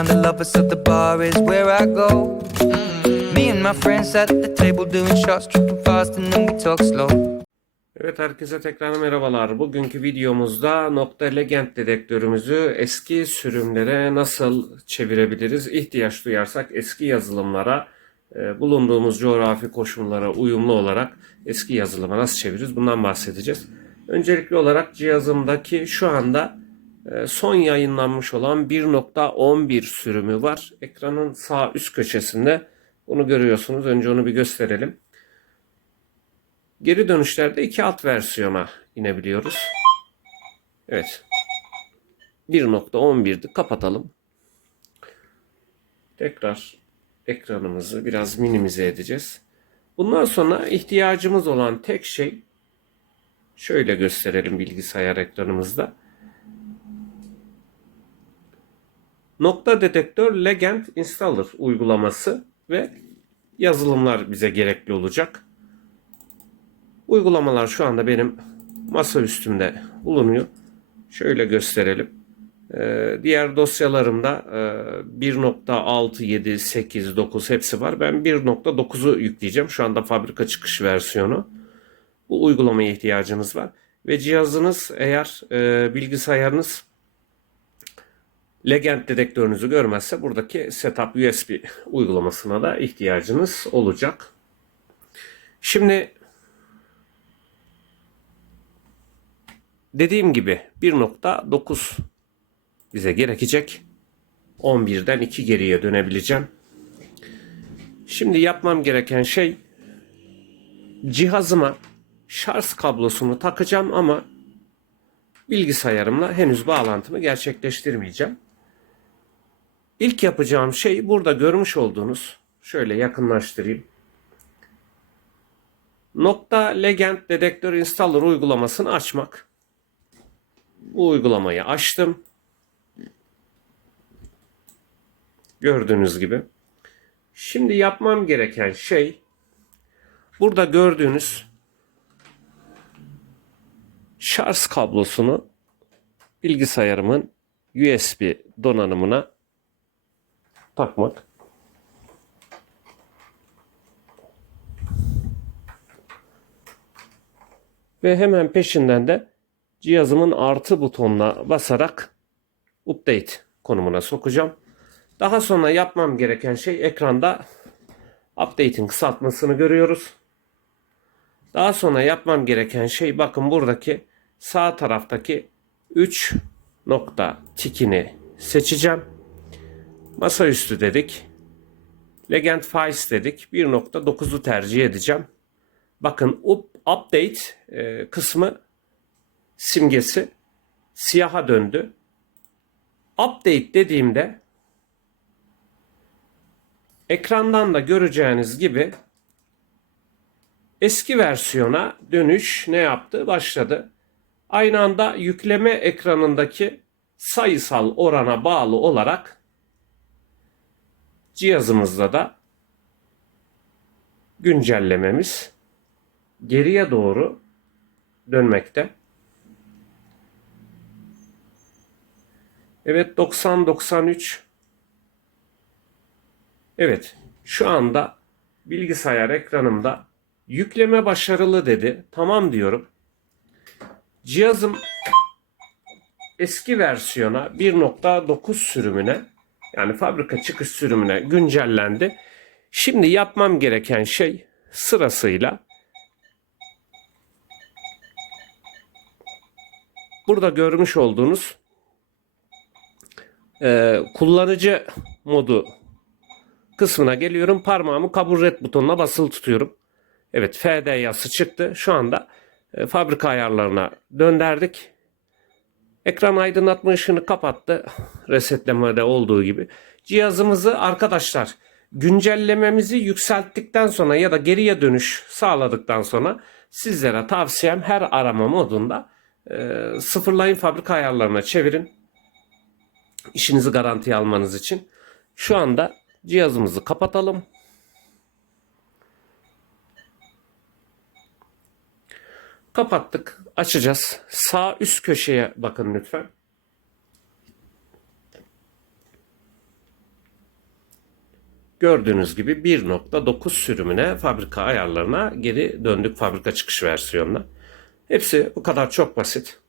find a lover, so the bar is where I go. Me and my friends at the table doing shots, tripping fast, and then we talk slow. Evet herkese tekrar merhabalar. Bugünkü videomuzda nokta legend dedektörümüzü eski sürümlere nasıl çevirebiliriz? İhtiyaç duyarsak eski yazılımlara e, bulunduğumuz coğrafi koşullara uyumlu olarak eski yazılıma nasıl çeviririz? Bundan bahsedeceğiz. Öncelikli olarak cihazımdaki şu anda son yayınlanmış olan 1.11 sürümü var. Ekranın sağ üst köşesinde bunu görüyorsunuz. Önce onu bir gösterelim. Geri dönüşlerde iki alt versiyona inebiliyoruz. Evet. 1.11'di. Kapatalım. Tekrar ekranımızı biraz minimize edeceğiz. Bundan sonra ihtiyacımız olan tek şey şöyle gösterelim bilgisayar ekranımızda. Nokta detektör Legend Installer uygulaması ve yazılımlar bize gerekli olacak. Uygulamalar şu anda benim masa üstümde bulunuyor. Şöyle gösterelim. Ee, diğer dosyalarımda e, 1.6, 7, 8, 9 hepsi var. Ben 1.9'u yükleyeceğim. Şu anda fabrika çıkış versiyonu. Bu uygulamaya ihtiyacınız var. Ve cihazınız eğer e, bilgisayarınız Legend dedektörünüzü görmezse buradaki Setup USB uygulamasına da ihtiyacınız olacak. Şimdi dediğim gibi 1.9 bize gerekecek. 11'den 2 geriye dönebileceğim. Şimdi yapmam gereken şey cihazıma şarj kablosunu takacağım ama bilgisayarımla henüz bağlantımı gerçekleştirmeyeceğim. İlk yapacağım şey burada görmüş olduğunuz şöyle yakınlaştırayım. Nokta Legend Dedektör Installer uygulamasını açmak. Bu uygulamayı açtım. Gördüğünüz gibi. Şimdi yapmam gereken şey burada gördüğünüz şarj kablosunu bilgisayarımın USB donanımına takmak. Ve hemen peşinden de cihazımın artı butonuna basarak update konumuna sokacağım. Daha sonra yapmam gereken şey ekranda update'in kısaltmasını görüyoruz. Daha sonra yapmam gereken şey bakın buradaki sağ taraftaki 3 nokta tikini seçeceğim. Masaüstü dedik. Legend Files dedik. 1.9'u tercih edeceğim. Bakın up, update e, kısmı simgesi siyaha döndü. Update dediğimde ekrandan da göreceğiniz gibi eski versiyona dönüş ne yaptı? Başladı. Aynı anda yükleme ekranındaki sayısal orana bağlı olarak cihazımızda da güncellememiz geriye doğru dönmekte. Evet 90 93 Evet şu anda bilgisayar ekranımda yükleme başarılı dedi. Tamam diyorum. Cihazım eski versiyona 1.9 sürümüne yani fabrika çıkış sürümüne güncellendi. Şimdi yapmam gereken şey sırasıyla burada görmüş olduğunuz e, kullanıcı modu kısmına geliyorum. Parmağımı kabul red butonuna basılı tutuyorum. Evet FD yazısı çıktı. Şu anda e, fabrika ayarlarına döndürdük. Ekran aydınlatma ışığını kapattı. Resetlemede olduğu gibi. Cihazımızı arkadaşlar güncellememizi yükselttikten sonra ya da geriye dönüş sağladıktan sonra sizlere tavsiyem her arama modunda e, sıfırlayın fabrika ayarlarına çevirin. İşinizi garantiye almanız için. Şu anda cihazımızı kapatalım. Kapattık. Açacağız. Sağ üst köşeye bakın lütfen. gördüğünüz gibi 1.9 sürümüne fabrika ayarlarına geri döndük fabrika çıkış versiyonuna. Hepsi bu kadar çok basit.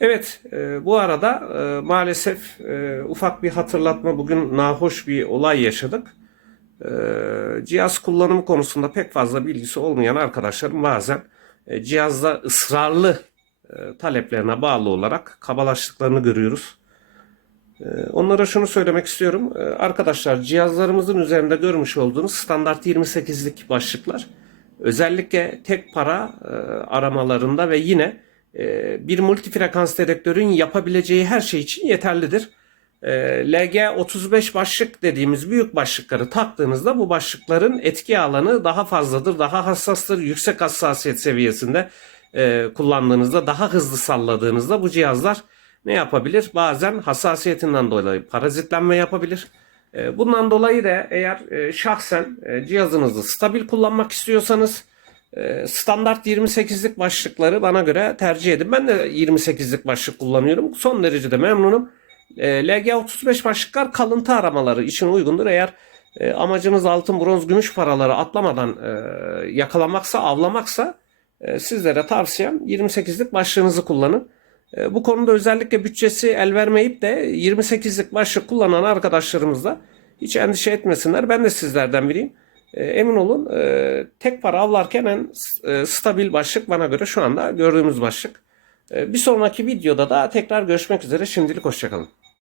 Evet, e, bu arada e, maalesef e, ufak bir hatırlatma bugün nahoş bir olay yaşadık. E, cihaz kullanımı konusunda pek fazla bilgisi olmayan arkadaşlarım bazen e, cihazda ısrarlı e, taleplerine bağlı olarak kabalaştıklarını görüyoruz. E, onlara şunu söylemek istiyorum. E, arkadaşlar cihazlarımızın üzerinde görmüş olduğunuz standart 28'lik başlıklar özellikle tek para e, aramalarında ve yine bir multifrekans dedektörün yapabileceği her şey için yeterlidir. E, LG35 başlık dediğimiz büyük başlıkları taktığınızda bu başlıkların etki alanı daha fazladır, daha hassastır, yüksek hassasiyet seviyesinde e, kullandığınızda, daha hızlı salladığınızda bu cihazlar ne yapabilir? Bazen hassasiyetinden dolayı parazitlenme yapabilir. E, Bundan dolayı da eğer e, şahsen cihazınızı stabil kullanmak istiyorsanız standart 28'lik başlıkları bana göre tercih edin. Ben de 28'lik başlık kullanıyorum. Son derece de memnunum. E, LG35 başlıklar kalıntı aramaları için uygundur. Eğer e, amacınız altın, bronz, gümüş paraları atlamadan e, yakalamaksa, avlamaksa e, sizlere tavsiyem 28'lik başlığınızı kullanın. E, bu konuda özellikle bütçesi el vermeyip de 28'lik başlık kullanan arkadaşlarımız da hiç endişe etmesinler. Ben de sizlerden biriyim. E, emin olun e, tek para avlarken en e, stabil başlık bana göre şu anda gördüğümüz başlık. E, bir sonraki videoda da tekrar görüşmek üzere. Şimdilik hoşçakalın.